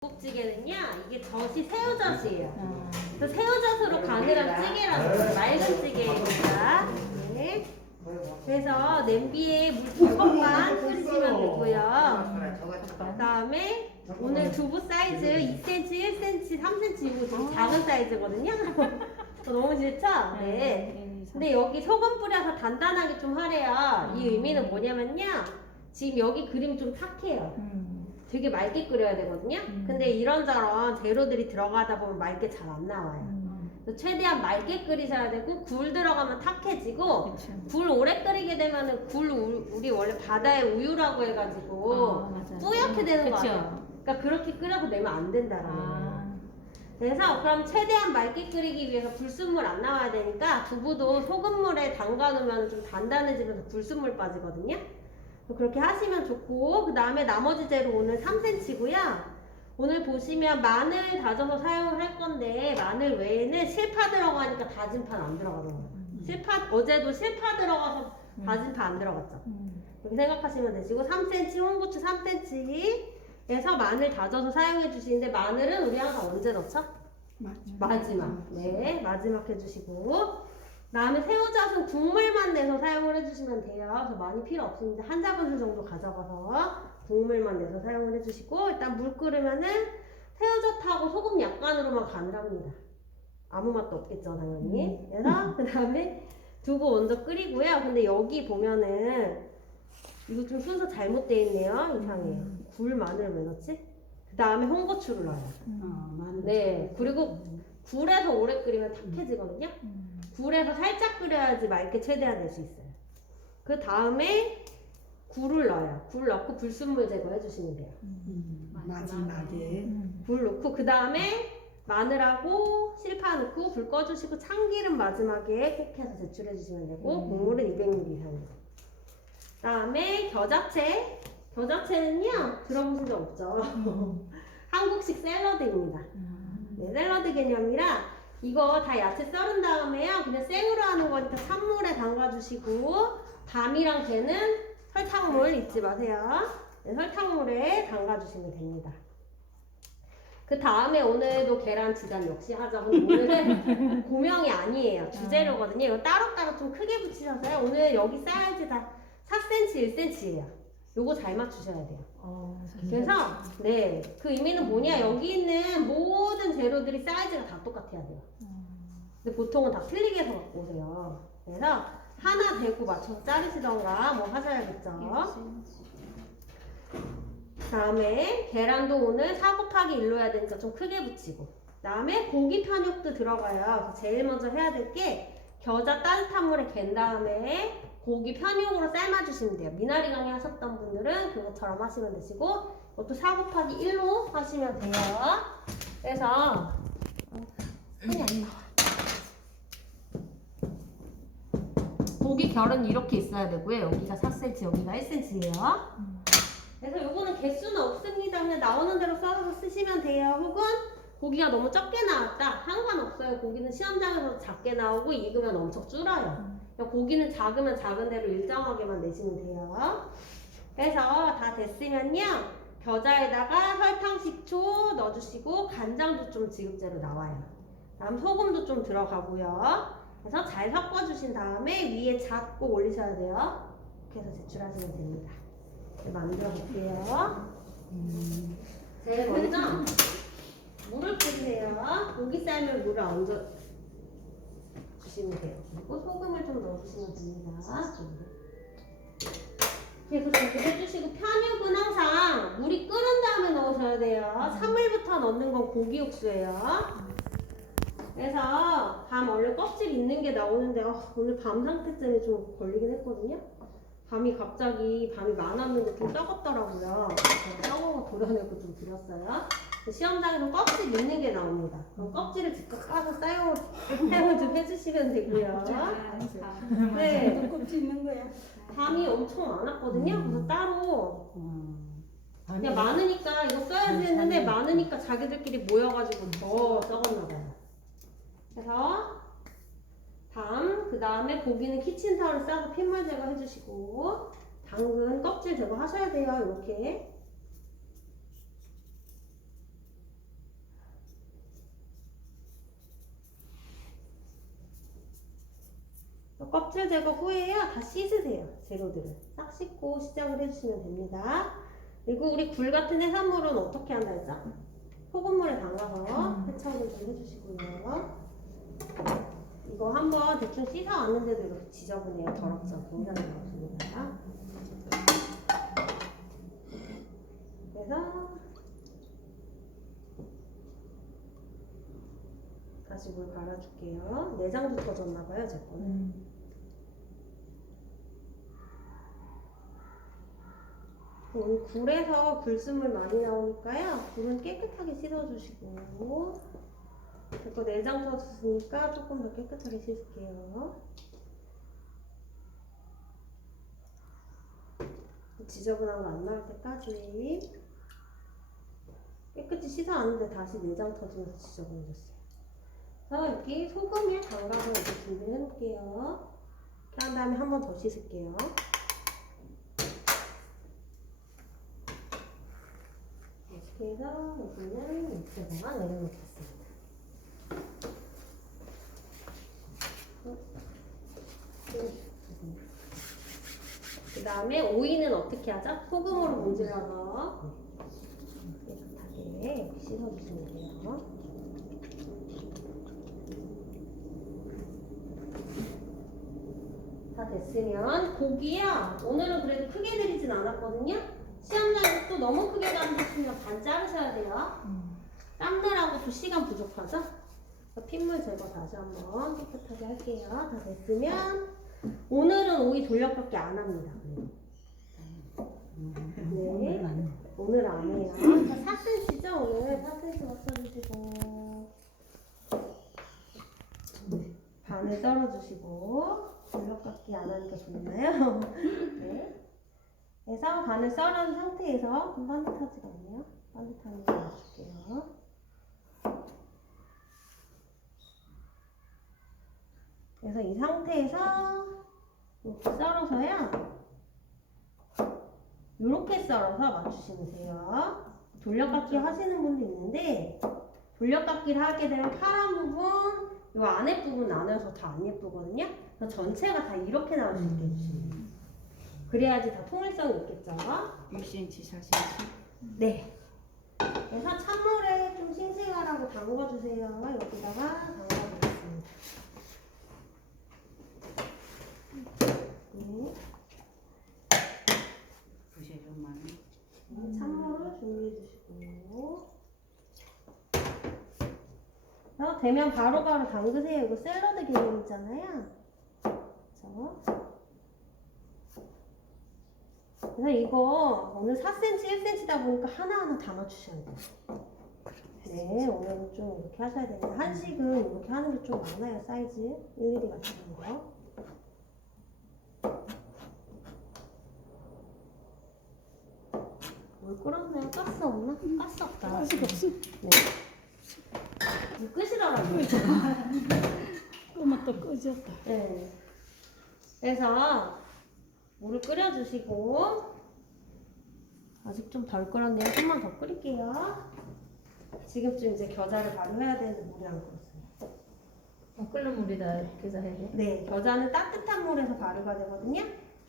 국찌개는요, 이게 젖이 새우젓이에요. 그래서 새우젓으로 가느랑 찌개라고 해요. 맑은 찌개입니다. 네. 그래서 냄비에 물 2컵만 끓이시면 되고요. 그 다음에 오늘 두부 사이즈 2cm, 1cm, 3cm 이거 좀 작은 사이즈거든요. 너무 싫죠? 네. 근데 여기 소금 뿌려서 단단하게 좀 하래요. 이 의미는 뭐냐면요. 지금 여기 그림 좀 탁해요. 되게 맑게 끓여야 되거든요. 근데 이런저런 재료들이 들어가다 보면 맑게 잘 안 나와요. 그래서 최대한 맑게 끓이셔야 되고, 굴 들어가면 탁해지고, 그쵸. 굴 오래 끓이게 되면은 우리 원래 바다의 우유라고 해가지고 뿌옇게 되는 거 같아요. 그러니까 그렇게 끓여서 내면 안 된다라는 거예요. 그래서 그럼 최대한 맑게 끓이기 위해서 불순물 안 나와야 되니까 두부도 소금물에 담가 놓으면 좀 단단해지면서 불순물 빠지거든요. 그렇게 하시면 좋고, 그 다음에 나머지 재료 오늘 3cm고요. 오늘 보시면 마늘 다져서 사용을 할 건데, 마늘 외에는 실파 들어가니까 다진파는 안 들어가더라고요. 어제도 실파 들어가서 다진파 안 들어갔죠. 그렇게 생각하시면 되시고, 3cm, 홍고추 3cm에서 마늘 다져서 사용해 주시는데, 마늘은 우리 항상 언제 넣죠? 마지막. 네, 마지막 해주시고, 그 다음에 새우젓은 국물만 내서 사용을 해주시면 돼요. 그래서 많이 필요 없습니다. 한 작은술 정도 가져가서 국물만 내서 사용을 해주시고, 일단 물 끓으면은 새우젓하고 소금 약간으로만 간을 합니다. 아무 맛도 없겠죠, 당연히. 그래서 그 다음에 두부 먼저 끓이고요. 근데 여기 보면은 이거 좀 순서 잘못되어 있네요. 이상해요. 굴 마늘 왜 넣지? 그 다음에 홍고추를 넣어요. 네, 그리고 굴에서 오래 끓이면 탁해지거든요. 굴에서 살짝 끓여야지 맑게 최대한 낼 수 있어요. 그 다음에 굴을 넣어요. 굴 넣고 불순물 제거해 주시면 돼요. 마지막에 굴 넣고 그 다음에 마늘하고 실파 넣고 불 꺼주시고 참기름 마지막에 꼭 해서 제출해 주시면 되고, 국물은 200ml 이상입니다. 그 다음에 겨자채는요 들어보신 적 없죠? 한국식 샐러드입니다. 네, 샐러드 개념이라 이거 다 야채 썰은 다음에요 그냥 생으로 하는 거니까 찬물에 담가주시고, 밤이랑 개는 설탕물 잊지 마세요. 네, 설탕물에 담가주시면 됩니다. 그 다음에 오늘도 계란치단 역시 하죠. 근데 오늘은 고명이 아니에요. 주재료거든요. 이거 따로따로 좀 크게 붙이셔서요. 오늘 여기 사이즈 다 4cm, 1cm예요. 요거 잘 맞추셔야 돼요. 그래서 네, 그 의미는 뭐냐, 여기 있는 모든 재료들이 사이즈가 다 똑같아야 돼요. 근데 보통은 다 틀리게 해서 갖고 오세요. 그래서 하나 대고 맞춰서 자르시던가 뭐 하셔야겠죠. 다음에 계란도 오늘 4 곱하기 1로 해야 되니까 좀 크게 붙이고, 다음에 고기 편육도 들어가요. 그래서 제일 먼저 해야 될 게 겨자 따뜻한 물에 갠 다음에 고기 편육으로 삶아주시면 돼요. 미나리 강의 하셨던 분들은 그것처럼 하시면 되시고, 이것도 4 곱하기 1로 하시면 돼요. 그래서 손이 안 나와. 고기 결은 이렇게 있어야 되고요. 여기가 4cm, 여기가 1cm예요. 그래서 요거는 개수는 없습니다. 그냥 나오는 대로 썰어서 쓰시면 돼요. 혹은 고기가 너무 적게 나왔다, 상관없어요. 고기는 시험장에서 작게 나오고 익으면 엄청 줄어요. 고기는 작으면 작은 대로 일정하게만 내시면 돼요. 그래서 다 됐으면요, 겨자에다가 설탕, 식초 넣어주시고, 간장도 좀 지급제로 나와요. 다음 소금도 좀 들어가고요. 그래서 잘 섞어주신 다음에 위에 잣 꼭 올리셔야 돼요. 이렇게 해서 제출하시면 됩니다. 만들어 볼게요. 제일 먼저 물을 끓이세요. 고기 삶을 물을 얹어 주시면 돼요. 그리고 소금을 좀 넣어주시면 됩니다. 그래서 좀 해주시고, 편육은 항상 물이 끓은 다음에 넣으셔야 돼요. 찬물부터 넣는 건 고기 육수예요. 그래서 밤 원래 껍질 있는 게 나오는데 오늘 밤 상태 때문에 좀 걸리긴 했거든요. 밤이 많았는데 좀 썩었더라고요. 제가 썩은 거 도려내고 좀 드렸어요. 시험장에서 껍질 있는 게 나옵니다. 그럼 껍질을 직접 까서 사용을 좀 해주시면 되고요. 네, 껍질 있는 거야. 밤이 엄청 많았거든요. 그래서 따로 그냥 많으니까 이거 써야지 했는데, 많으니까 자기들끼리 모여가지고 더 썩었나 봐요. 그래서 그 다음에 고기는 키친타올 싸서 핏물 제거 해주시고, 당근 껍질 제거 하셔야 돼요. 이렇게 껍질 제거 후에요. 다 씻으세요. 재료들을 싹 씻고 시작을 해주시면 됩니다. 그리고 우리 굴 같은 해산물은 어떻게 한다 했죠? 소금물에 담가서 세척을 좀 해주시고요. 이거 한번 대충 씻어왔는데도 이렇게 지저분해요. 더럽죠. 굉장히 더럽습니다. 그래서 다시 물 갈아줄게요. 내장도 터졌나봐요, 제 거는. 오늘 굴에서 굴순물 많이 나오니까요. 굴은 깨끗하게 씻어주시고, 제거 내장 터졌으니까 조금 더 깨끗하게 씻을게요. 지저분한 거 안 나올 때까지 깨끗이 씻어왔는데 다시 내장 터지면서 지저분해졌어요. 그래서 여기 소금에 담가서 이렇게 준비해 놓을게요. 이렇게 한 다음에 한 번 더 씻을게요. 이렇게 해서 여기는 이쪽에만 내려놓겠습니다. 그 다음에 오이는 어떻게 하죠? 소금으로 문질러서 깨끗하게 이렇게 씻어주시면 돼요. 다 됐으면 고기야 오늘은 그래도 크게 드리진 않았거든요. 시험장에서 또 너무 크게 담으시면 반 자르셔야 돼요. 땀느라고 또 시간 부족하죠? 핏물 제거 다시 한번 깨끗하게 할게요. 다 됐으면 오늘은 오이 돌려깎기 안 합니다. 네, 오늘 안 해요. 4cm죠? 오늘 4cm 맞춰주시고 반을 썰어주시고 돌려깎기 안 하니까 좋나요? 네. 그래서 반을 썰은 상태에서 좀 반듯하지가 않네요. 반듯한 거 넣어줄게요. 그래서 이 상태에서 이렇게 썰어서요. 이렇게 썰어서 맞추시면 돼요. 돌려깎기 하시는 분도 있는데 돌려깎기를 하게 되면 파란 부분, 이 안에 부분 나눠서 더 안 예쁘거든요. 그래서 전체가 다 이렇게 나올 수 있게 해주시면 돼요. 그래야지 다 통일성이 있겠죠. 6cm, 4cm. 네. 그래서 찬물에 좀 싱싱하라고 담궈주세요. 여기다가 담가보겠습니다. 네. 부셔 좀 많이. 찬물을 준비해주시고 되면 바로바로 담그세요. 이거 샐러드 기능이잖아요. 그렇죠? 그래서 이거 오늘 4cm, 1cm다 보니까 하나하나 담아주셔야 돼요. 네, 오늘은 좀 이렇게 하셔야 되는데 한식은 이렇게 하는 게 좀 많아요. 사이즈 일일이 맞추는 거. 물 끓었나요? 가스 없나? 가스 없다. 가스가 없어. 네. 물 끄시더라고요. 끄면 또 꺼졌다. 네. 그래서 물을 끓여주시고 아직 좀 덜 끓었네요. 좀만 더 끓일게요. 지금쯤 이제 겨자를 발효해야 되는데 물이 안 끓었어요. 끓는 물에다 겨자 해야 돼? 네, 겨자는 따뜻한 물에서 발효가 되거든요.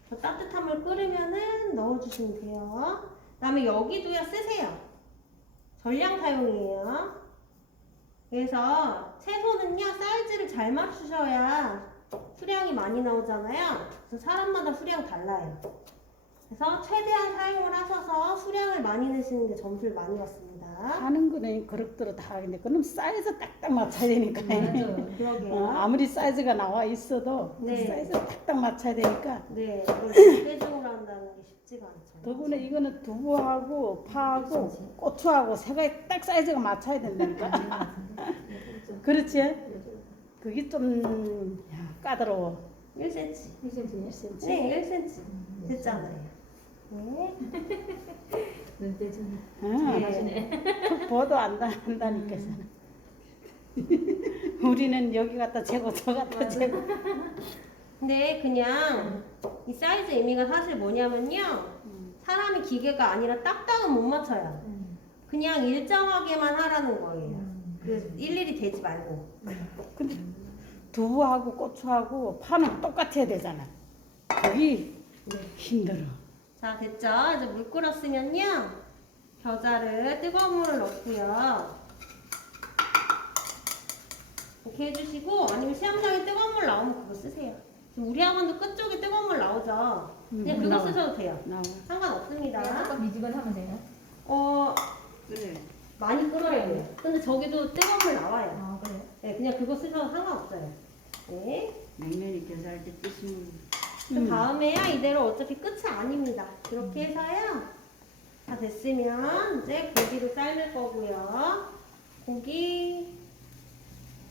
저 따뜻한 물 끓으면은 넣어주시면 돼요. 그다음에 여기도요 쓰세요. 전량 사용이에요. 그래서 채소는요 사이즈를 잘 맞추셔야 수량이 많이 나오잖아요. 그래서 사람마다 수량 달라요. 그래서 최대한 사용을 하셔서 수량을 많이 내시는 게 점수를 많이 받습니다. 하는 거는 그릇대로 다 하는데 그럼 사이즈 딱딱 맞춰야 되니까. 맞아. 그러게요. 아무리 사이즈가 나와 있어도 그 네. 사이즈 딱딱 맞춰야 되니까. 네, 이걸 절대적으로 한다는 게 쉽지가 않죠. 더군다나 이거는 두부하고 파하고 고추하고 세 가지 딱 사이즈가 맞춰야 된다니까. 그렇지? 그게 좀 까다로워. 1cm. 1cm? 네, 1cm. 됐잖아요. 네. 눈대중이 응. 하시네. 보도 한다니까. 우리는 여기 갖다 재고 저 갖다 재고. 근데 그냥 이 사이즈 의미가 사실 뭐냐면요. 사람이 기계가 아니라 딱딱은 못 맞춰요. 그냥 일정하게만 하라는 거예요. 그 일일이 되지 말고. 근데 두부하고 고추하고 파는 똑같아야 되잖아. 그게 힘들어. 자, 됐죠? 이제 물 끓었으면요. 겨자를 뜨거운 물을 넣고요. 이렇게 해주시고, 아니면 시험장에 뜨거운 물 나오면 그거 쓰세요. 지금 우리 학원도 끝쪽에 뜨거운 물 나오죠? 그냥 그거 나와. 쓰셔도 돼요. 나와. 상관없습니다. 조금 뒤집어 하면 돼요. 그래. 많이 끓어야 돼요. 근데 저기도 뜨거운 물 나와요. 아 그래요? 네, 그냥 그거 쓰셔도 상관없어요. 네. 냉면이 겨자할 때 뜨시면 그 다음에야 이대로 어차피 끝이 아닙니다. 그렇게 해서요. 다 됐으면 이제 고기를 삶을 거고요. 고기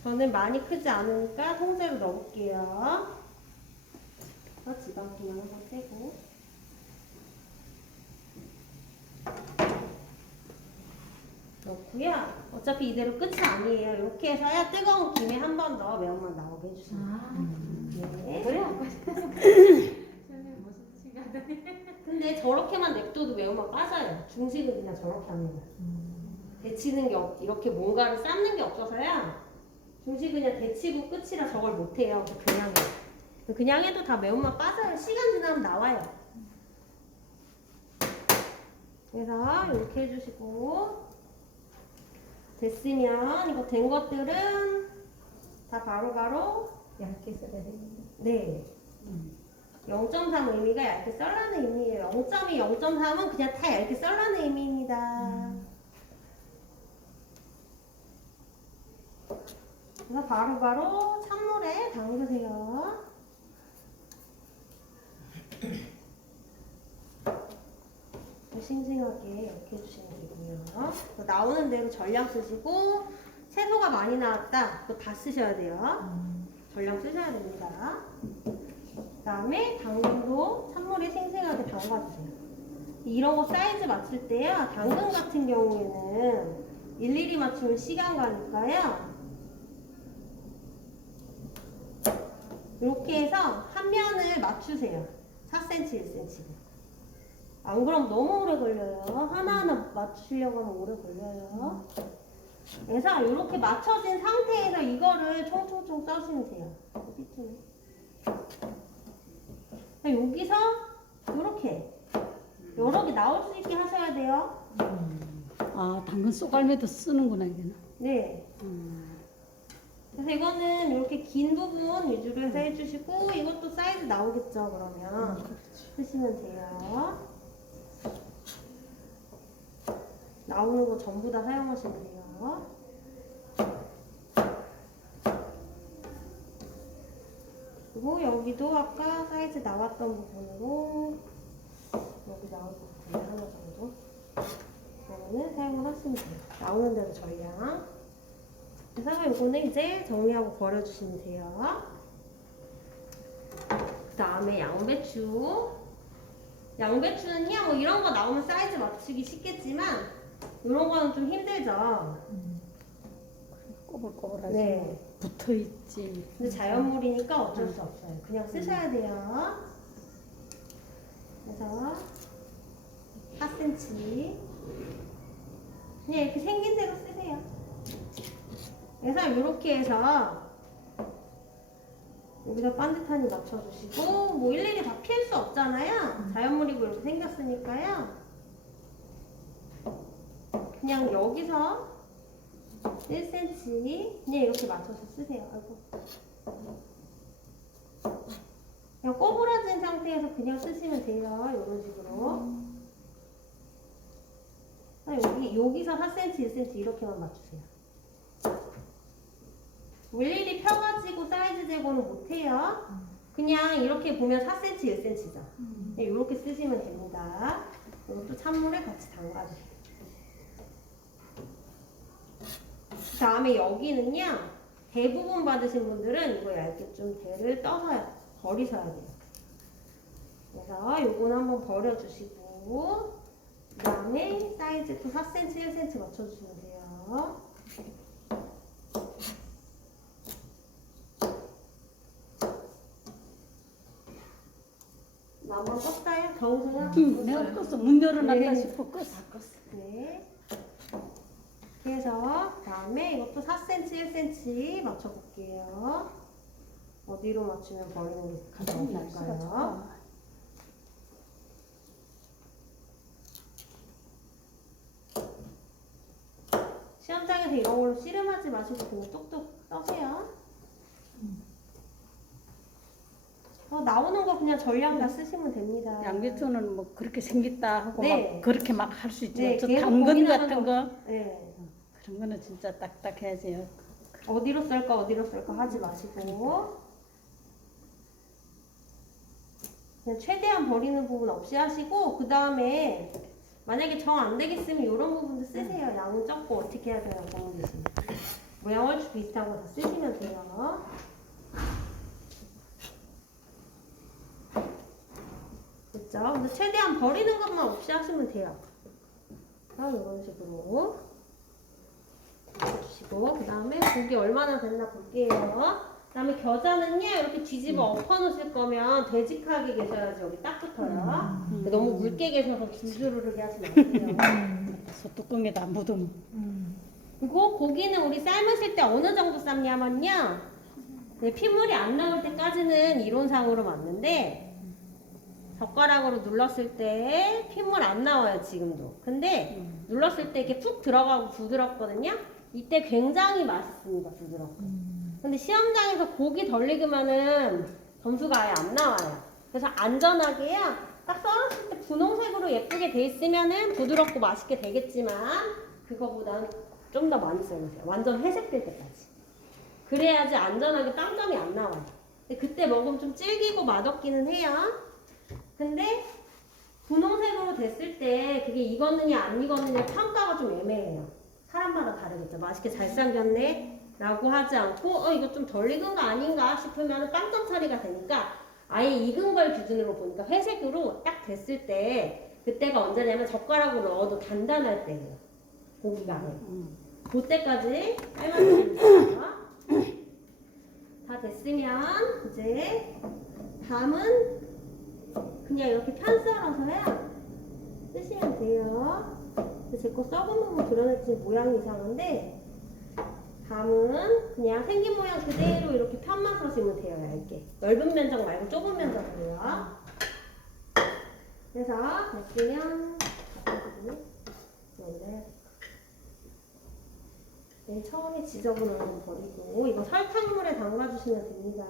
저는 많이 크지 않으니까 통째로 넣을게요. 지방기만 한번 떼고 넣고요. 어차피 이대로 끝이 아니에요. 이렇게 해서야 뜨거운 김에 한 번 더 매운맛 나오게 해주세요. 네. 그래 아까 선생님 무슨 뜻인지 알더니. 근데 저렇게만 냅둬도 매운맛 빠져요. 중식은 그냥 저렇게 합니다. 데치는 게 이렇게 뭔가를 삶는 게 없어서요. 중식은 그냥 데치고 끝이라 저걸 못해요. 그냥 해요. 그냥 해도 다 매운맛 빠져요. 시간 지나면 나와요. 그래서 이렇게 해주시고 됐으면 이거 된 것들은 다 바로바로 얇게 썰어야 되는데. 네. 0.3 의미가 얇게 썰라는 의미예요. 0.2, 0.3은 그냥 다 얇게 썰라는 의미입니다. 그래서 바로바로 찬물에 담그세요. 싱싱하게 이렇게 해주시면 되고요. 나오는 대로 전량 쓰시고 채소가 많이 나왔다. 그거 다 쓰셔야 돼요. 전량 쓰셔야 됩니다. 그 다음에 당근도 찬물에 싱싱하게 담가주세요. 이런 거 사이즈 맞출 때요. 당근 같은 경우에는 일일이 맞추면 시간 가니까요. 이렇게 해서 한 면을 맞추세요. 4cm, 1cm. 안 그럼 너무 오래 걸려요. 하나하나 맞추려고 하면 오래 걸려요. 그래서 이렇게 맞춰진 상태에서 이거를 총총총 써주면 돼요. 여기서 이렇게 여러 개 나올 수 있게 하셔야 돼요. 아, 당근 쏘갈매도 쓰는구나, 이게는. 네. 그래서 이거는 이렇게 긴 부분 위주로 해서 해주시고 이것도 사이즈 나오겠죠. 그러면 쓰시면 돼요. 나오는 거 전부 다 사용하시면 돼요. 그리고 여기도 아까 사이즈 나왔던 부분으로 여기 나온 부분 하나 정도 그러면은 사용을 하시면 돼요. 나오는 대로 전량. 그래서 이거는 이제 정리하고 버려주시면 돼요. 그 다음에 양배추. 양배추는요, 뭐 이런 거 나오면 사이즈 맞추기 쉽겠지만 이런 거는 좀 힘들죠. 꼬불꼬불하지. 네. 붙어있지. 근데 자연물이니까 어쩔 수 없어요. 그냥 쓰셔야 돼요. 그래서 4cm 그냥 이렇게 생긴 대로 쓰세요. 그래서 이렇게 해서 여기다 반듯하니 맞춰주시고 뭐 일일이 다 필 수 없잖아요. 자연물이고 이렇게 생겼으니까요. 그냥 여기서 1cm 그냥 이렇게 맞춰서 쓰세요. 아이고. 그냥 꼬부라진 상태에서 그냥 쓰시면 돼요. 이런 식으로. 여기서 4cm, 1cm 이렇게만 맞추세요. 일일이 펴가지고 사이즈 재고는 못해요. 그냥 이렇게 보면 4cm, 1cm죠. 이렇게 쓰시면 됩니다. 이것도 찬물에 같이 담가주세요. 그 다음에 여기는요. 대부분 받으신 분들은 이거 얇게 좀 대를 떠서 버리셔야 돼요. 그래서 요거는 한번 버려주시고 그 다음에 사이즈 또 4cm, 1cm 맞춰주시면 돼요. 한번 껐어요? 더우세요? 내가 껐어. 문 열어놨다 네. 싶어 껐어. 네. 그래서 다음에 이것도 4cm, 1cm 맞춰볼게요. 어디로 맞추면 버리는 게 가장 날씨가 나을까요? 좋아. 시험장에서 이런 걸로 씨름하지 마시고 그냥 뚝뚝 써세요. 나오는 거 그냥 전량 다 쓰시면 됩니다. 양배추는 뭐 그렇게 생겼다 하고 네. 막 그렇게 막 할 수 있죠. 네, 저 계속 당근 고민하는 같은 거 네. 그런 거는 진짜 딱딱해야지요. 어디로 쓸까 하지 마시고 그냥 최대한 버리는 부분 없이 하시고 그 다음에 만약에 정 안 되겠으면 이런 부분도 쓰세요. 양은 적고 어떻게 해야 되나 보는 대신 모양 얼추 비슷한 거 다 쓰시면 돼요. 됐죠? 근데 최대한 버리는 것만 없이 하시면 돼요. 이런 식으로 해주시고 그 다음에 고기 얼마나 됐나 볼게요. 그 다음에 겨자는요 이렇게 뒤집어 엎어 놓으실 거면 되직하게 계셔야지 여기 딱 붙어요. 너무 묽게 계셔서 줄주르르게 하지 마세요. 뚜껑에다 묻으면 그리고 고기는 우리 삶으실 때 어느 정도 삶냐면요 네, 핏물이 안 나올 때까지는 이론상으로 맞는데 젓가락으로 눌렀을 때 핏물 안 나와요 지금도. 근데 눌렀을 때 이렇게 푹 들어가고 부드럽거든요. 이때 굉장히 맛있습니다 부드럽고. 근데 시험장에서 고기 덜 익으면은 점수가 아예 안 나와요. 그래서 안전하게요 딱 썰었을 때 분홍색으로 예쁘게 돼 있으면은 부드럽고 맛있게 되겠지만 그거보단 좀 더 많이 썰으세요. 완전 회색될 때까지. 그래야지 안전하게 빵점이 안 나와요. 근데 그때 먹으면 좀 질기고 맛없기는 해요. 근데 분홍색으로 됐을 때 그게 익었느냐 안 익었느냐 평가가 좀 애매해요. 사람마다 다르겠죠. 맛있게 잘 삶겼네 라고 하지 않고 이거 좀 덜 익은 거 아닌가 싶으면 빵점 처리가 되니까 아예 익은 걸 기준으로 보니까 회색으로 딱 됐을 때 그때가 언제냐면 젓가락으로 넣어도 단단할 때예요. 고기가. 그때까지 삶아주시면 돼요. 다 됐으면 이제 밤은 그냥 이렇게 편 썰어서요 쓰시면 돼요. 제 거 썩은 부분 드러냈지 모양이 이상한데 밤은 그냥 생긴 모양 그대로 이렇게 편만 서시면 돼요. 얇게 넓은 면적 말고 좁은 면적으로요. 그래서 됐으면 네, 처음에 지저분한 건 버리고 이거 설탕물에 담가주시면 됩니다.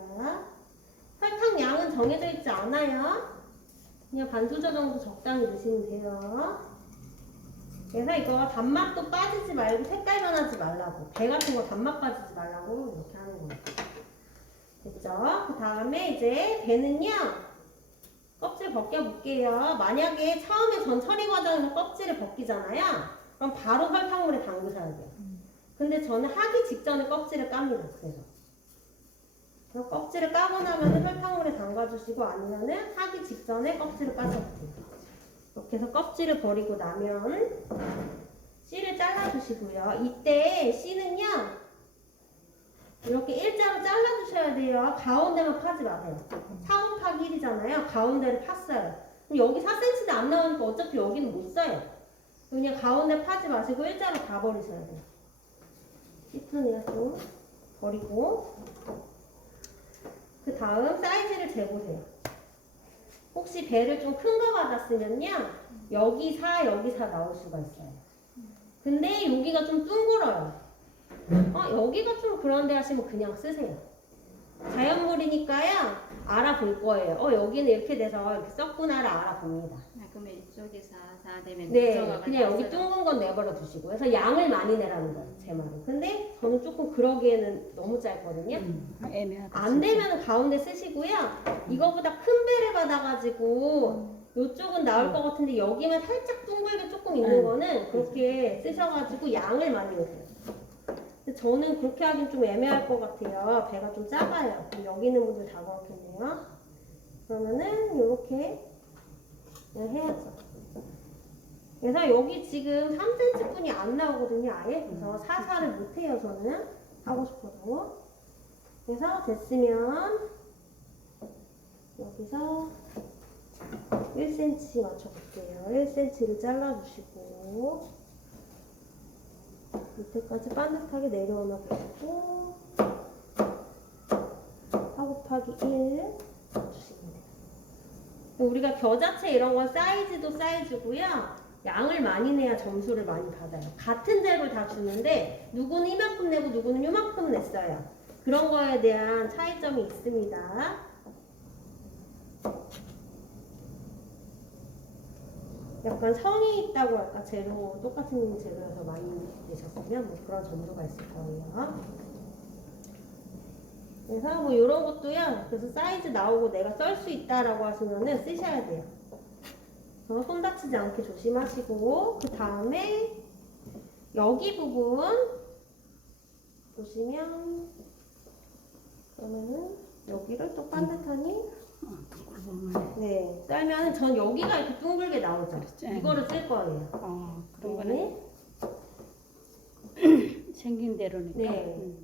설탕 양은 정해져 있지 않아요. 그냥 반 수저 정도 적당히 넣으시면 돼요. 그래서 이거 단맛도 빠지지 말고 색깔 변하지 말라고 배 같은 거 단맛 빠지지 말라고 이렇게 하는 거예요. 됐죠? 그 다음에 이제 배는요 껍질 벗겨볼게요. 만약에 처음에 전 처리 과정에서 껍질을 벗기잖아요. 그럼 바로 설탕물에 담그셔야 돼요. 근데 저는 하기 직전에 껍질을 깝니다. 그래서 껍질을 까고 나면 설탕물에 담가주시고 아니면은 하기 직전에 껍질을 까셔도 돼요. 이렇게 해서 껍질을 버리고 나면 씨를 잘라주시고요. 이때 씨는요 이렇게 일자로 잘라주셔야 돼요. 가운데만 파지 마세요. 4분 파기 1이잖아요. 가운데를 팠어요. 그럼 여기 4cm도 안 나오니까 어차피 여기는 못 써요. 그냥 가운데 파지 마시고 일자로 다 버리셔야 돼요. 씹으네요 좀 버리고 그 다음 사이즈를 재보세요. 혹시 배를 좀 큰 거 받았으면요 여기 4 여기 4 나올 수가 있어요. 근데 여기가 좀 둥글어요. 여기가 좀 그런데 하시면 그냥 쓰세요. 자연물이니까요 알아볼 거예요. 여기는 이렇게 돼서 이렇게 썼구나를 알아봅니다. 그러면 이쪽에 4 되면 네, 그냥 여기 둥근 건 내버려 두시고 그래서 양을 많이 내라는 거예요, 제 말은. 근데 저는 조금 그러기에는 너무 짧거든요. 애매하다. 안 되면 가운데 쓰시고요. 이거보다 큰 배를 받아가지고 이쪽은 나올 것 같은데 여기만 살짝 둥글게 조금 있는 거는 그렇게 쓰셔가지고 양을 많이 넣으세요. 근데 저는 그렇게 하긴 좀 애매할 것 같아요. 배가 좀 작아요. 그럼 여기 있는 분들 다 그렇겠네요. 그러면은 이렇게 해야죠. 그래서 여기 지금 3cm 분이 안 나오거든요. 아예. 그래서 사사를 못해요. 저는 하고 싶어도. 그래서 됐으면 여기서 1cm 맞춰볼게요. 1cm를 잘라주시고 밑에까지 반듯하게 내려오나 보시고 하고 곱하기 1 주시면 돼요. 우리가 겨자채 이런 건 사이즈도 사이즈고요. 양을 많이 내야 점수를 많이 받아요. 같은 재료를 다 주는데 누구는 이만큼 내고 누구는 이만큼 냈어요. 그런 거에 대한 차이점이 있습니다. 약간 성이 있다고 할까? 재료 똑같은 재료여서 많이 내셨으면 뭐 그런 점수가 있을 거예요. 그래서 뭐 이런 것도요. 그래서 사이즈 나오고 내가 썰 수 있다라고 하시면은 쓰셔야 돼요. 그래서 손 다치지 않게 조심하시고 그 다음에 여기 부분 보시면 그러면은 여기를 또 반듯하니 네 썰면은 전 여기가 이렇게 둥글게 나오죠. 그렇죠. 이거를 쓸 거예요. 그런 네. 거는 생긴 대로니까. 네.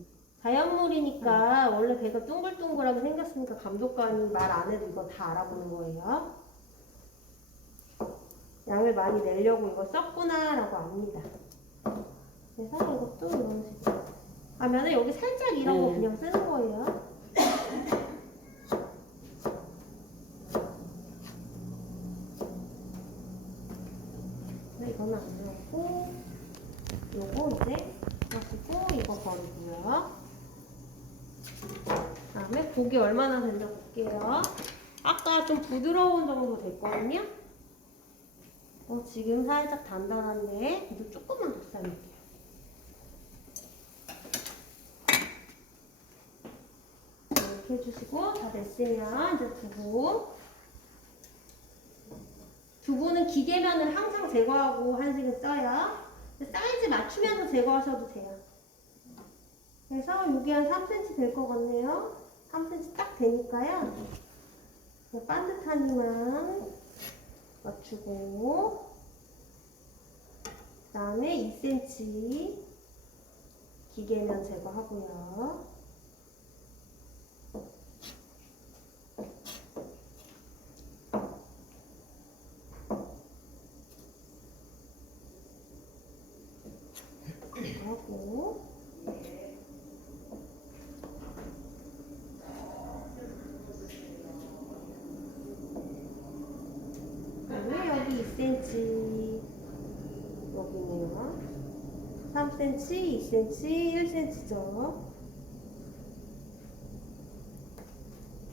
자연물이니까 원래 배가 둥글둥글하게 생겼으니까 감독관이 말 안 해도 이거 다 알아보는 거예요. 양을 많이 내려고 이거 썼구나 라고 압니다. 그래서 이것도 이런 식으로 하면은 여기 살짝 이런 거 그냥 쓰는 거예요. 이거는 안 넣고 요거 이제 하시고 이거 버리고요. 그다음에 고기 얼마나 된다 볼게요. 아까 좀 부드러운 정도 됐거든요. 지금 살짝 단단한데 그래도 조금만 더 삶을게요. 이렇게 해주시고 다 됐으면 이제 두부는 기계면을 항상 제거하고 한식은 써요. 사이즈 맞추면서 제거하셔도 돼요. 그래서 여기 한 3cm 될 것 같네요. 3cm 딱 되니까요. 반듯하니만 맞추고 그 다음에 2cm 기계면 제거하고요. 하고 그다음에 여기 2cm 여기네요. 3cm, 2cm, 1cm죠.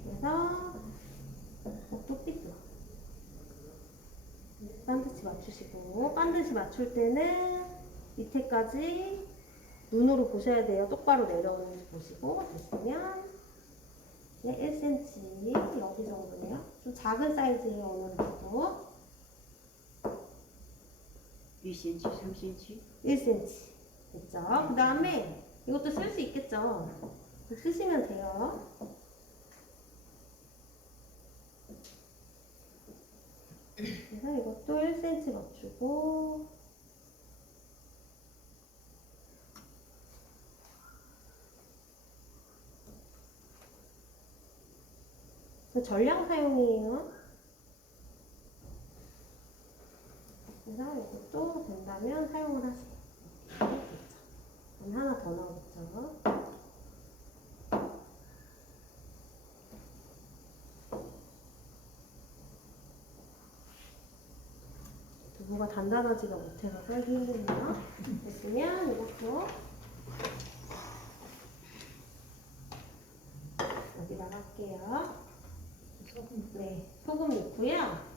그래서 또 삐뚤어. 반드시 맞추시고 반드시 맞출 때는 밑에까지 눈으로 보셔야 돼요. 똑바로 내려오는지 보시고 됐으면 네, 1cm 여기 정도네요. 좀 작은 사이즈예요. 오늘도 2cm, 3cm. 1cm 됐죠? 그 다음에 이것도 쓸 수 있겠죠? 쓰시면 돼요. 그래서 이것도 1cm 맞추고 전량 사용이에요. 그래서 이것도 된다면 사용을 하세요. 그럼 하나 더 나오겠죠. 두부가 단단하지가 못해서 썰기 힘드네요. 됐으면 이것도 여기다가 할게요. 네, 소금 넣고요.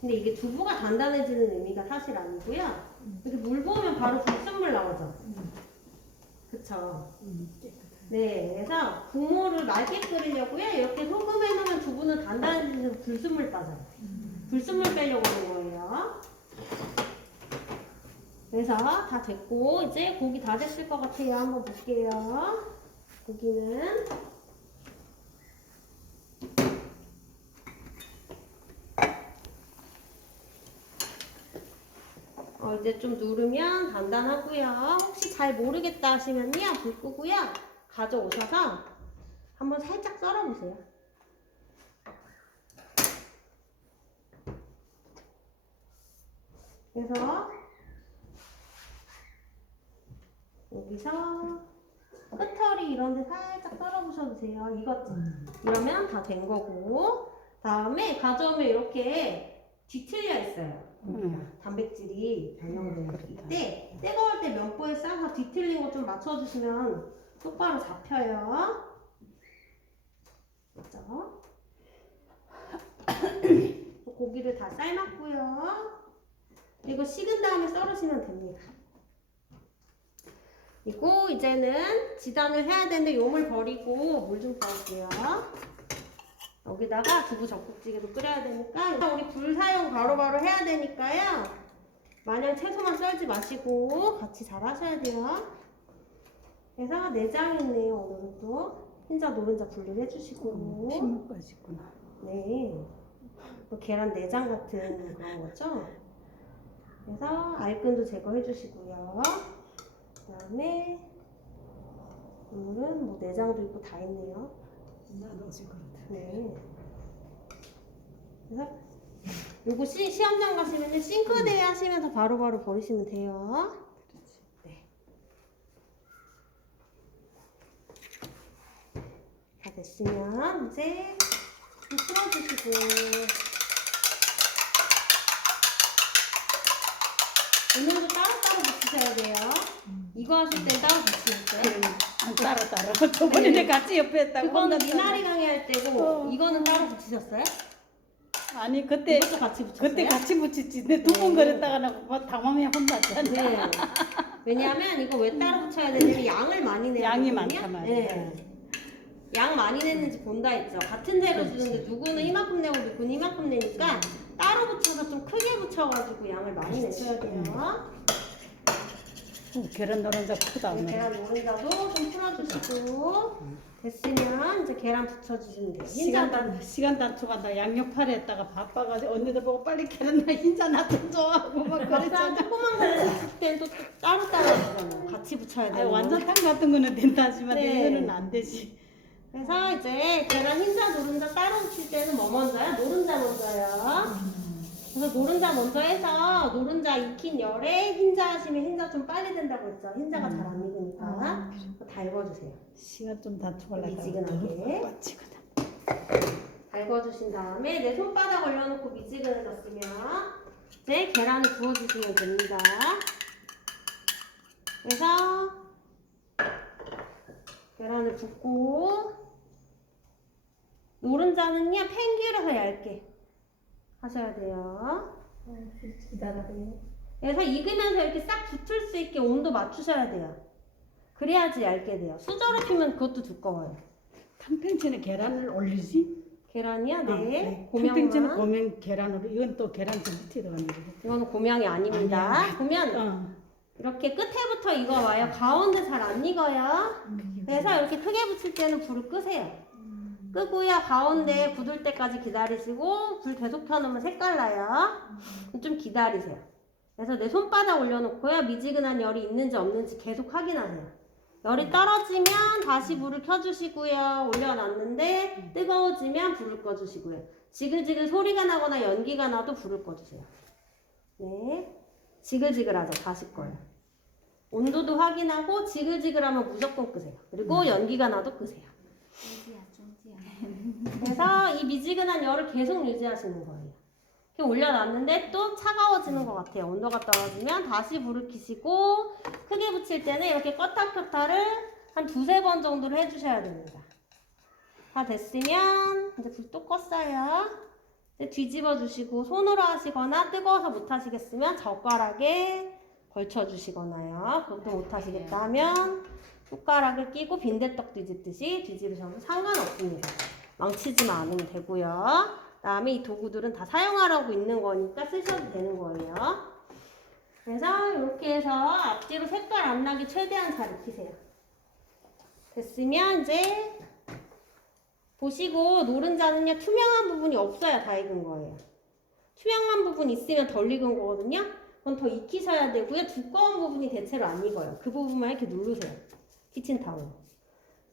근데 이게 두부가 단단해지는 의미가 사실 아니고요. 이렇게 물 부으면 바로 불순물 나오죠. 그쵸? 네, 그래서 국물을 맑게 끓이려고요. 이렇게 소금에 넣으면 두부는 단단해지면서 불순물 빠져요. 불순물 빼려고 하는 거예요. 그래서 다 됐고 이제 고기 다 됐을 것 같아요. 한번 볼게요. 고기는 이제 좀 누르면 단단하고요. 혹시 잘 모르겠다 하시면요. 불 끄고요. 가져오셔서 한번 살짝 썰어보세요. 그래서 여기서 끝털이 이런 데 살짝 썰어보셔도 돼요. 익었죠? 이러면 다 된 거고 다음에 가져오면 이렇게 뒤틀려 있어요. 단백질이 변형돼요. 이때 뜨거울 때 면보에 싸서 뒤틀린 거 좀 맞춰주시면 똑바로 잡혀요. 그렇죠? 고기를 다 삶았고요. 그리고 식은 다음에 썰으시면 됩니다. 그리고 이제는 지단을 해야 되는데 요물 버리고 물 좀 부을게요. 여기다가 두부 젖국찌개도 끓여야 되니까 우리 불 사용 바로바로 해야 되니까요. 마냥 채소만 썰지 마시고 같이 잘 하셔야 돼요. 그래서 내장이 있네요. 오늘은 또 흰자 노른자 분리를 해주시고 핏물까지 있구나. 네, 또 계란 내장 같은 그런 거죠. 그래서 알끈도 제거해 주시고요. 그 다음에 오늘은 뭐 내장도 있고 다 있네요. 나도 지금 그렇다. 네. 그래서 요거 시험장 가시면 싱크대에 하시면서 바로바로 버리시면 돼요. 네. 다 됐으면 이제 좀 풀어주시고 오늘도 따로따로 붙이셔야 돼요. 이거 하실 땐 따로 붙이셨어요? 따로. 저번에 같이 옆에 했다고. 그거는 혼났잖아. 미나리 강의 할 때고 이거는 따로 붙이셨어요? 아니 그때 이것도 같이 붙였어요? 그때 같이 붙였지. 근데 두 번 그랬다가 나 당황해 혼났잖아. 네. 왜냐하면 이거 왜 따로 붙여야 되냐면 양을 많이 내거든요. 양이 많단 말이야. 네. 양 많이 냈는지 본다 했죠. 같은 재료 주는데 누구는 이만큼 내고 누구는 이만큼 내니까 따로 붙여서 좀 크게 붙여가지고 양을 많이 내셔야 돼요. 계란 노른자 크다. 네, 계란 노른자도 좀 풀어주시고 됐으면 이제 계란 붙여주시면 돼요. 시간 단축한다. 양념파리 했다가 바빠가지고 언니들 보고 빨리 계란 나 흰자 나좀 줘 하고 막 막상 그랬잖아. 조그만 거 붙일 때는 또 따로따로 하잖아요. 같이 붙여야 돼요. 완전탕 같은 거는 된다지만 네. 이거는 안 되지. 그래서 이제 계란 흰자 노른자 따로 붙일 때는 뭐 먼저요? 노른자 먼저요. 그래서 노른자 먼저 해서 노른자 익힌 열에 흰자 하시면 흰자 좀 빨리 된다고 했죠. 흰자가 잘 안 익으니까 다 익어주세요. 시간 좀 단축하려고. 미지근하게. 빠지거든. 달궈주신 다음에 내 손바닥 올려놓고 미지근해졌으면 이제 계란을 부어주시면 됩니다. 그래서 계란을 붓고 노른자는요 팽기려서 얇게 하셔야 돼요. 그래서 익으면서 이렇게 싹 붙을 수 있게 온도 맞추셔야 돼요. 그래야지 얇게 돼요. 수저로 피면 그것도 두꺼워요. 탕평치는 계란을 올리지? 계란이요? 네. 탕평치는 고명만. 고명 계란으로. 이건 또 계란 좀 밑에 들어가는 거고. 이거는 고명이 아닙니다. 아니야. 보면 이렇게 끝에부터 익어와요. 가운데 잘 안 익어요. 그래서 이렇게 크게 붙일 때는 불을 끄세요. 끄고요. 가운데 굳을 때까지 기다리시고 불 계속 켜놓으면 색깔 나요. 좀 기다리세요. 그래서 내 손바닥 올려놓고요. 미지근한 열이 있는지 없는지 계속 확인하세요. 열이 떨어지면 다시 불을 켜주시고요. 올려놨는데 뜨거워지면 불을 꺼주시고요. 지글지글 소리가 나거나 연기가 나도 불을 꺼주세요. 네, 지글지글하죠. 다시 꺼요. 온도도 확인하고 지글지글하면 무조건 끄세요. 그리고 연기가 나도 끄세요. 그래서 이 미지근한 열을 계속 유지하시는 거예요. 이렇게 올려놨는데 또 차가워지는 것 같아요. 온도가 떨어지면 다시 불을 켜시고 크게 붙일 때는 이렇게 껐다 켰다를 한 두세 번 정도를 해주셔야 됩니다. 다 됐으면 이제 불 또 껐어요. 이제 뒤집어 주시고 손으로 하시거나 뜨거워서 못 하시겠으면 젓가락에 걸쳐 주시거나요. 그것도 못 하시겠다 하면 숟가락을 끼고 빈대떡 뒤집듯이 뒤집으셔도 상관없습니다. 망치지만 않으면 되고요. 그 다음에 이 도구들은 다 사용하라고 있는 거니까 쓰셔도 되는 거예요. 그래서 이렇게 해서 앞뒤로 색깔 안 나게 최대한 잘 익히세요. 됐으면 이제 보시고 노른자는요 투명한 부분이 없어야 다 익은 거예요. 투명한 부분 있으면 덜 익은 거거든요. 그건 더 익히셔야 되고요. 두꺼운 부분이 대체로 안 익어요. 그 부분만 이렇게 누르세요. 키친타올.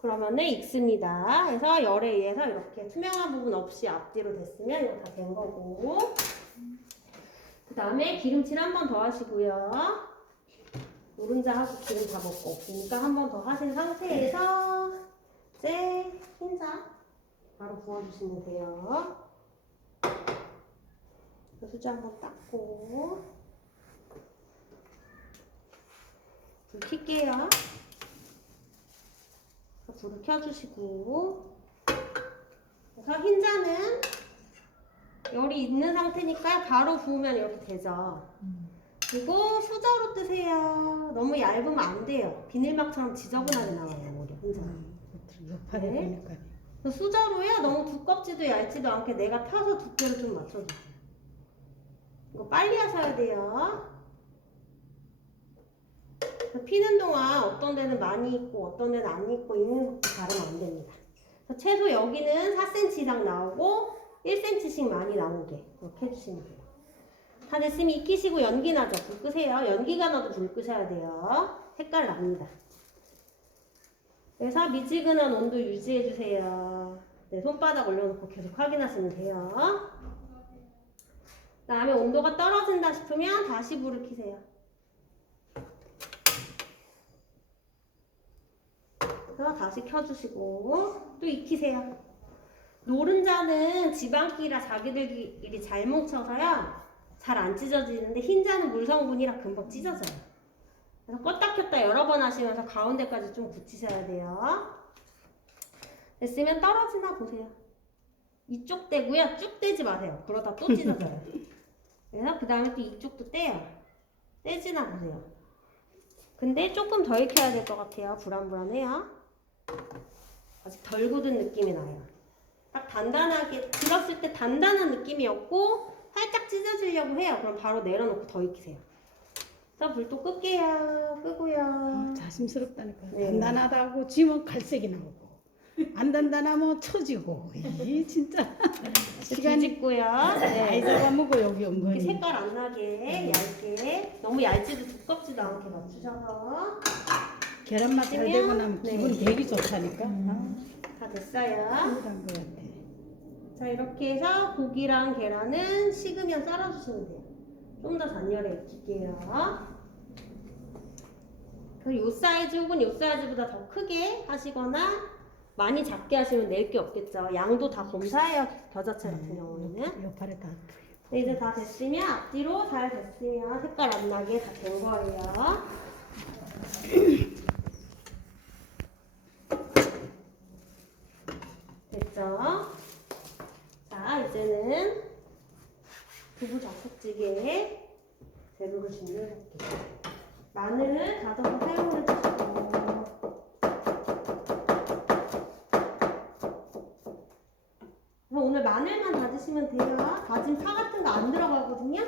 그러면은 익습니다. 그래서 열에 의해서 이렇게 투명한 부분 없이 앞뒤로 됐으면 이거 다 된 거고 그 다음에 기름칠 한 번 더 하시고요. 노른자 하고 기름 다 먹고 없으니까 한 번 더 하신 상태에서 이제 흰자 바로 부어주시면 돼요. 수저 한번 닦고 불 켤게요. 불을 켜주시고 그래서 흰자는 열이 있는 상태니까 바로 부으면 이렇게 되죠. 그리고 수저로 뜨세요. 너무 얇으면 안 돼요. 비닐막처럼 지저분하게 나와요. 머리 흰자는. 옆판에 네. 보니까. 수저로요. 너무 두껍지도 얇지도 않게 내가 펴서 두께를 좀 맞춰주세요. 이거 빨리 하셔야 돼요. 피는 동안 어떤 데는 많이 익고 어떤 데는 안 익고 익는 속도 다르면 안 됩니다. 그래서 최소 여기는 4cm 이상 나오고 1cm씩 많이 나오게 그렇게 해주시면 돼요. 다 됐으면 익히시고 연기 나죠? 불 끄세요. 연기가 나도 불 끄셔야 돼요. 색깔 납니다. 그래서 미지근한 온도 유지해주세요. 네, 손바닥 올려놓고 계속 확인하시면 돼요. 그 다음에 온도가 떨어진다 싶으면 다시 불을 켜세요. 그래서 다시 켜주시고 또 익히세요. 노른자는 지방기라 자기들끼리 잘 뭉쳐서요. 잘 안 찢어지는데 흰자는 물 성분이라 금방 찢어져요. 그래서 껐다 켰다 여러 번 하시면서 가운데까지 좀 굳히셔야 돼요. 됐으면 떨어지나 보세요. 이쪽 떼고요. 쭉 떼지 마세요. 그러다 또 찢어져요. 그래서 그 다음에 또 이쪽도 떼요. 떼지나 보세요. 근데 조금 더 익혀야 될 것 같아요. 불안불안해요. 아직 덜 굳은 느낌이 나요. 딱 단단하게 들었을 때 단단한 느낌이 없고 살짝 찢어지려고 해요. 그럼 바로 내려놓고 더 익히세요. 그래서 불 또 끌게요. 끄고요. 자심스럽다니까. 네. 단단하다고 지면 갈색이 나오고 안 단단하면 처지고. 이 진짜 시간이 뒤집고요. 많이 네. 잡아먹어 여기 이렇게 은근히. 색깔 안 나게 얇게 너무 얇지도 두껍지도 않게 맞추셔서 계란맛 잘 되고 나면 네. 기분 되게 좋다니까. 다 됐어요. 한것 같아. 자 이렇게 해서 고기랑 계란은 식으면 썰어주시면 돼요. 좀 더 잔열에 익힐게요. 요 사이즈 혹은 요 사이즈보다 더 크게 하시거나 많이 작게 하시면 낼 게 없겠죠. 양도 다 검사해요. 겨자채 같은 경우에는. 옆팔에 다. 네, 이제 다 됐으면 앞뒤로 잘 됐으면 색깔 안 나게 다 된 거예요. 됐죠? 자, 이제는 두부 잡곡찌개 재료를 준비해볼게요. 마늘을 다져서 사용해주시고 오늘 마늘만 다지시면 돼요. 다진 파 같은 거 안 들어가거든요.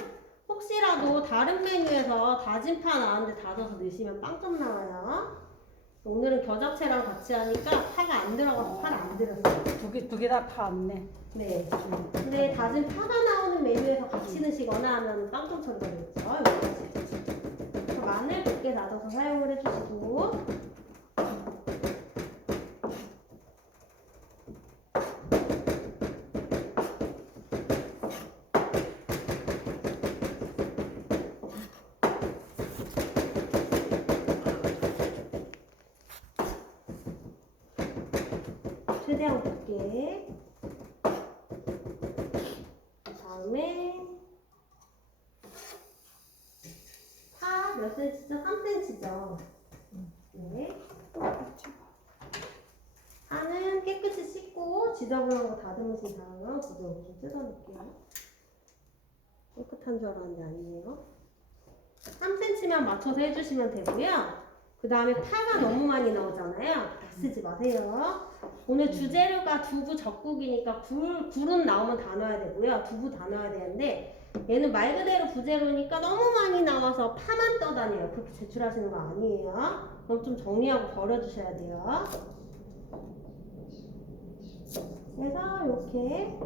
혹시라도 다른 메뉴에서 다진 파 나왔는데 다져서 넣으시면 빵점 나와요. 오늘은 겨자채랑 같이 하니까 파가 안 들어가서 파를 안 들었어요. 두 개 다 파 없네. 네. 근데 다진 파가 나오는 메뉴에서 같이 넣으시거나 하면 빵점 처리가 되겠죠. 마늘 곱게 다져서 사용을 해주시고 최대한 곱게 그다음에 파 몇 cm죠? 3cm죠? 네. 파는 깨끗이 씻고 지저분한 거 다듬으신 다음에 부드럽게 좀 뜯어낼게요. 깨끗한 줄 알았는데 아니에요. 3cm만 맞춰서 해주시면 되고요. 그 다음에 파가 너무 많이 나오잖아요. 다 쓰지 마세요. 오늘 주재료가 두부 젓국이니까 굴은 나오면 다 넣어야 되고요. 두부 다 넣어야 되는데 얘는 말 그대로 부재료니까 너무 많이 나와서 파만 떠다녀요. 그렇게 제출하시는 거 아니에요. 그럼 좀 정리하고 버려주셔야 돼요. 그래서 이렇게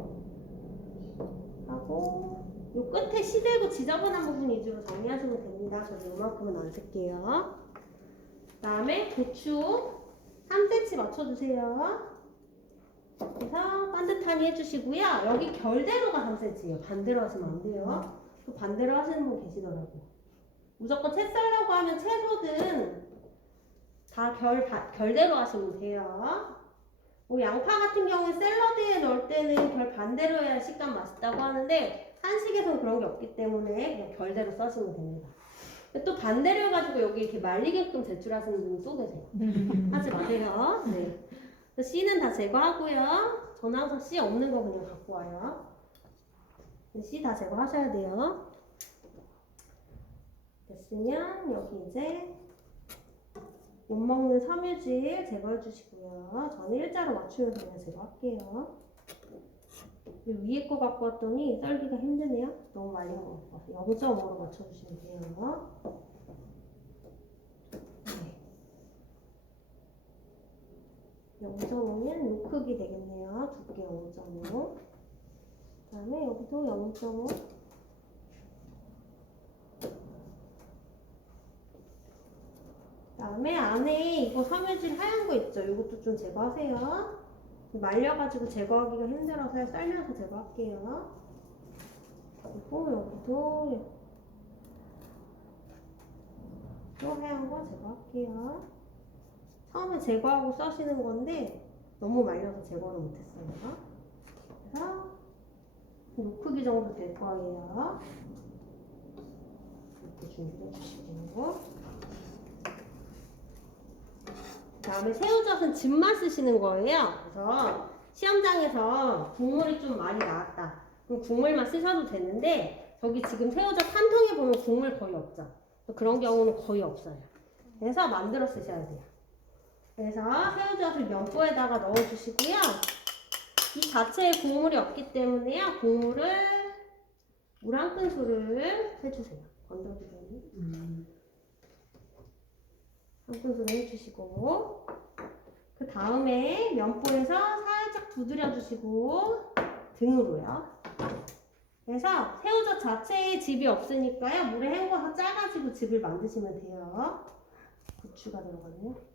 하고 요 끝에 시들고 지저분한 부분 위주로 정리하시면 됩니다. 저도 요만큼은 안 쓸게요. 그 다음에 고추 3cm 맞춰주세요. 그래서 반듯하니 해주시고요. 여기 결대로가 3cm예요. 반대로 하시면 안 돼요. 또 반대로 하시는 분 계시더라고요. 무조건 채 썰려고 하면 채소든 다 결대로 하시면 돼요. 뭐 양파 같은 경우에 샐러드에 넣을 때는 결 반대로 해야 식감 맛있다고 하는데 한식에서는 그런 게 없기 때문에 그냥 결대로 써시면 됩니다. 근데 또 반대로 해가지고 여기 이렇게 말리게끔 제출하시는 분이 또 계세요. 하지 마세요. 네. 씨는 다 제거하고요. 저는 항상 씨 없는 거 그냥 갖고 와요. 씨 다 제거하셔야 돼요. 됐으면 여기 이제 못 먹는 섬유질 제거해 주시고요. 저는 일자로 맞추면서 그냥 제거할게요. 위에 거 갖고 왔더니 썰기가 힘드네요. 너무 말린 거 같고 0.5로 맞춰주시면 돼요. 네. 0.5면 요 크기 되겠네요. 두께 0.5. 그 다음에 여기도 0.5. 그다음에 안에 이거 섬유질 하얀 거 있죠? 이것도 좀 제거하세요. 말려가지고 제거하기가 힘들어서 썰면서 제거할게요. 그리고 여기도 또 하얀 거 제거할게요. 처음에 제거하고 써시는 건데 너무 말려서 제거를 못했어요. 그래서 요 크기 정도 될 거예요. 이렇게 준비해 주시고. 그 다음에 새우젓은 즙만 쓰시는 거예요. 그래서 시험장에서 국물이 좀 많이 나왔다. 그럼 국물만 쓰셔도 되는데 저기 지금 새우젓 한 통에 보면 국물 거의 없죠. 그런 경우는 거의 없어요. 그래서 만들어 쓰셔야 돼요. 그래서 새우젓을 면보에다가 넣어주시고요. 이 자체에 국물이 없기 때문에요. 국물을 물 한 큰술을 해주세요. 건더기를. 한 큰술 해주시고 그 다음에 면보에서 살짝 두드려 주시고 등으로요. 그래서 새우젓 자체에 즙이 없으니까요. 물에 헹궈서 짜가지고 즙을 만드시면 돼요. 고추가 들어가네요.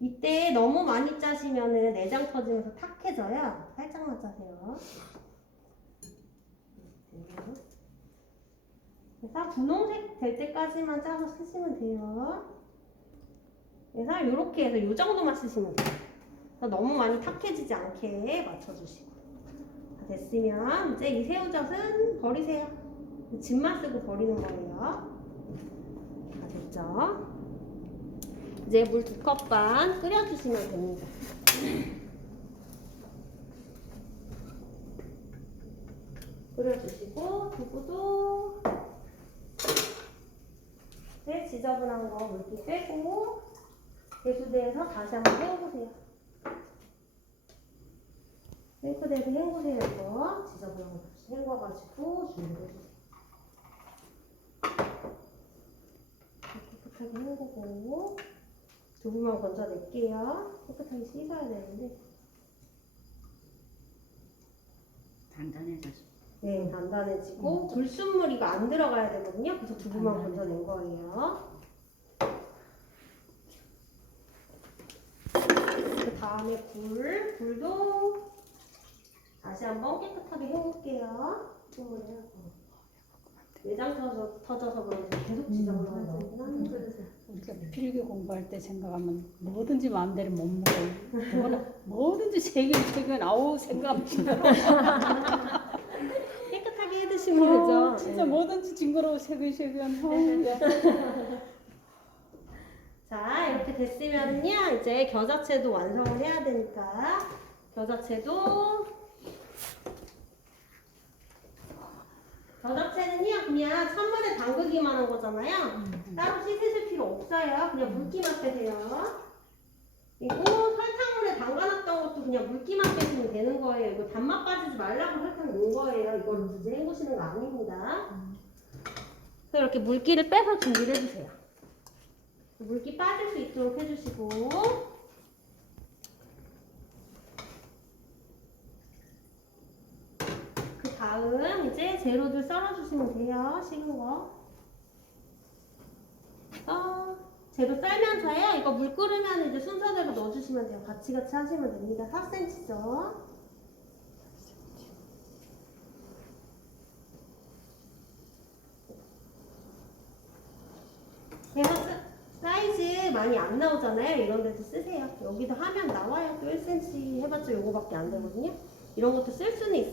이때 너무 많이 짜시면은 내장 터지면서 탁해져요. 살짝만 짜세요. 그래서 분홍색 될 때까지만 짜서 쓰시면 돼요. 그래서 이렇게 해서 이 정도만 쓰시면 돼요. 그래서 너무 많이 탁해지지 않게 맞춰주시고. 다 됐으면 이제 이 새우젓은 버리세요. 즙만 쓰고 버리는 거예요. 다 됐죠? 이제 물 2컵 반 끓여주시면 됩니다. 끓여주시고 두부도 지저분한 거 물기 빼고 배수대에서 다시 한번 헹구세요. 싱크대에서 헹구세요. 이거 지저분한 거 다시 헹궈가지고 준비해주세요. 깨끗하게 헹구고 두부만 건져낼게요. 깨끗하게 씻어야 되는데 단단해졌어. 네, 단단해지고 불순물 이거 안 들어가야 되거든요. 그래서 두부만 건져낸 거예요. 그 다음에 굴도 다시 한번 깨끗하게 헹굴게요. 내장 터져서 그런지 계속 지저분한 거 우리가 필기 공부할 때 생각하면 뭐든지 마음대로 못 먹어요. 뭐든지 세균 아우 생각 깨끗하게 해드시면 되죠. 진짜 뭐든지 징그러워 세균 아우 야. 자, 이렇게 됐으면요. 이제 겨자채도 완성을 해야 되니까 겨자채는요 그냥 찬물에 담그기만 한 거잖아요. 따로 씻으실 필요 없어요. 그냥 물기만 빼세요. 그리고 설탕물에 담가놨던 것도 그냥 물기만 빼시면 되는 거예요. 이거 단맛 빠지지 말라고 설탕 넣은 거예요. 이걸 굳이 헹구시는 거 아닙니다. 그래서 이렇게 물기를 빼서 준비를 해주세요. 물기 빠질 수 있도록 해주시고 그 다음 이제 재료들 썰어주시면 돼요. 식은 거 재료 썰면서요. 이거 물 끓으면 이제 순서대로 넣어주시면 돼요. 같이 하시면 됩니다. 4cm죠. 많이 안 나오잖아요. 이런 데도 쓰세요. 여기도 하면 나와요. 또 1cm 해봤자 요거밖에 안 되거든요. 이런 것도 쓸 수는 있어요.